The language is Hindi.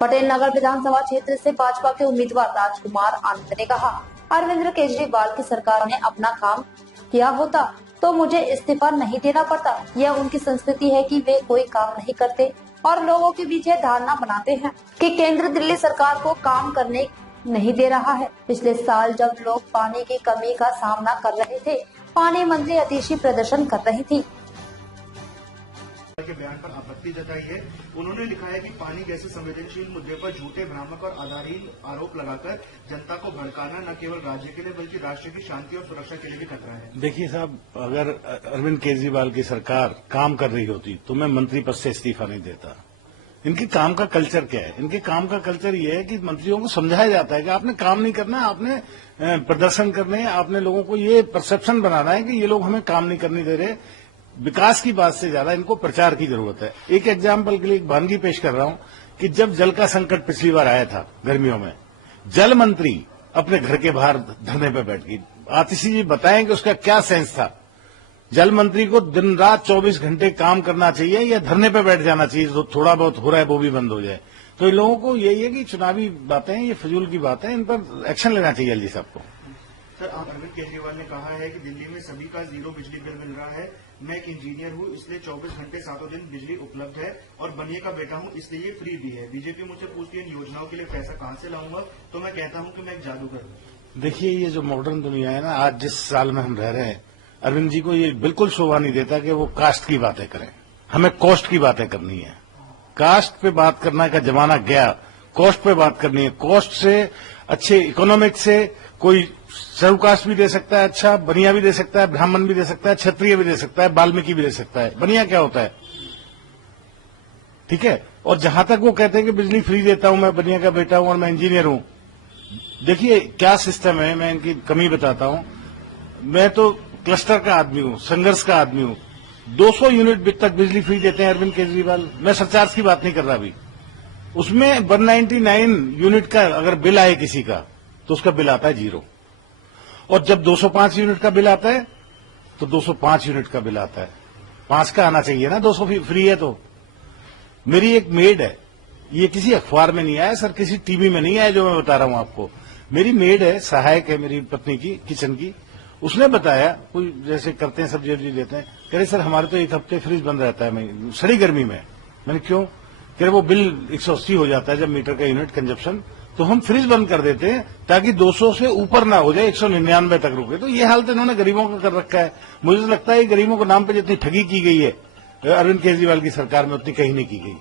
पटेल नगर विधानसभा क्षेत्र से भाजपा के उम्मीदवार राजकुमार आनंद ने कहा, अरविंद केजरीवाल की सरकार ने अपना काम किया होता तो मुझे इस्तीफा नहीं देना पड़ता। यह उनकी संस्कृति है कि वे कोई काम नहीं करते और लोगों के बीच धारणा बनाते हैं कि केंद्र दिल्ली सरकार को काम करने नहीं दे रहा है। पिछले साल जब लोग पानी की कमी का सामना कर रहे थे, पानी मंत्री अतिशी प्रदर्शन कर रही थी। के बयान पर आपत्ति जताई है। उन्होंने लिखा है कि पानी जैसे संवेदनशील मुद्दे पर झूठे, भ्रामक और आधारहीन आरोप लगाकर जनता को भड़काना न केवल राज्य के लिए बल्कि राष्ट्र की शांति और सुरक्षा के लिए भी खतरा है। देखिए साहब, अगर अरविंद केजरीवाल की सरकार काम कर रही होती तो मैं मंत्री पद से इस्तीफा नहीं देता। इनके काम का कल्चर क्या है? इनके काम का कल्चर ये है कि मंत्रियों को समझाया जाता है कि आपने काम नहीं करना, आपने प्रदर्शन करने, आपने लोगों को ये परसेप्शन बनाना है कि ये लोग हमें काम नहीं करने दे रहे। विकास की बात से ज्यादा इनको प्रचार की जरूरत है। एक एग्जाम्पल के लिए एक वानगी पेश कर रहा हूं कि जब जल का संकट पिछली बार आया था गर्मियों में, जल मंत्री अपने घर के बाहर धरने पर बैठ गई। आतिशी जी बताएं कि उसका क्या सेंस था। जल मंत्री को दिन रात 24 घंटे काम करना चाहिए या धरने पर बैठ जाना चाहिए, तो थोड़ा बहुत हो रहा है वो भी बंद हो जाए। तो इन लोगों को यही है कि चुनावी बातें, ये फजूल की बातें, इन पर एक्शन लेना चाहिए एलजी साहब को। सर, अरविंद केजरीवाल ने कहा है कि दिल्ली में सभी का 0 बिजली बिल मिल रहा है। मैं एक इंजीनियर हूं, इसलिए 24 घंटे 7 दिन बिजली उपलब्ध है और बनिए का बेटा हूं, इसलिए ये फ्री भी है। बीजेपी मुझसे पूछती है इन योजनाओं के लिए पैसा कहां से लाऊंगा, तो मैं कहता हूं कि मैं एक जादूगर हूं। देखिए, ये जो मॉडर्न दुनिया है ना, आज जिस साल में हम रह रहे हैं, अरविंद जी को ये बिल्कुल शोभा नहीं देता कि वो कास्ट की बातें करें। हमें कॉस्ट की बातें करनी है। कास्ट पे बात करने का जमाना गया, कॉस्ट पे बात करनी है। कॉस्ट से, अच्छे इकोनॉमिक से कोई शेड्यूल कास्ट भी दे सकता है, अच्छा बनिया भी दे सकता है, ब्राह्मण भी दे सकता है, क्षत्रिय भी दे सकता है, वाल्मीकि भी दे सकता है। बनिया क्या होता है? ठीक है। और जहां तक वो कहते हैं कि बिजली फ्री देता हूं, मैं बनिया का बेटा हूं और मैं इंजीनियर हूं, देखिए क्या सिस्टम है, मैं इनकी कमी बताता हूं। मैं तो क्लस्टर का आदमी हूं, संघर्ष का आदमी हूं। 200 यूनिट तक बिजली फ्री देते हैं अरविंद केजरीवाल। मैं सरचार्ज की बात नहीं कर रहा अभी। उसमें 199 यूनिट का अगर बिल आए किसी का, तो उसका बिल आता है 0। और जब 205 यूनिट का बिल आता है तो 205 यूनिट का बिल आता है। 5 का आना चाहिए ना, 200 फ्री है तो। मेरी एक मेड है, ये किसी अखबार में नहीं आया सर, किसी टीवी में नहीं आया जो मैं बता रहा हूं आपको। मेरी मेड है, सहायक है मेरी पत्नी की, किचन की। उसने बताया, कोई जैसे करते हैं सब्जी वब्जी लेते हैं, कह रहे सर हमारे तो 1 हफ्ते फ्रिज बंद रहता है सड़ी गर्मी में। मैंने क्यों? कह रहे वो बिल 180 हो जाता है जब मीटर का यूनिट कंजप्शन, तो हम फ्रिज बंद कर देते हैं ताकि 200 से ऊपर ना हो जाए, 199 तक रुके। तो ये हाल तो इन्होंने गरीबों का कर रखा है। मुझे तो लगता है गरीबों के नाम पे जितनी ठगी की गई है अरविंद केजरीवाल की सरकार में, उतनी कहीं नहीं की गई।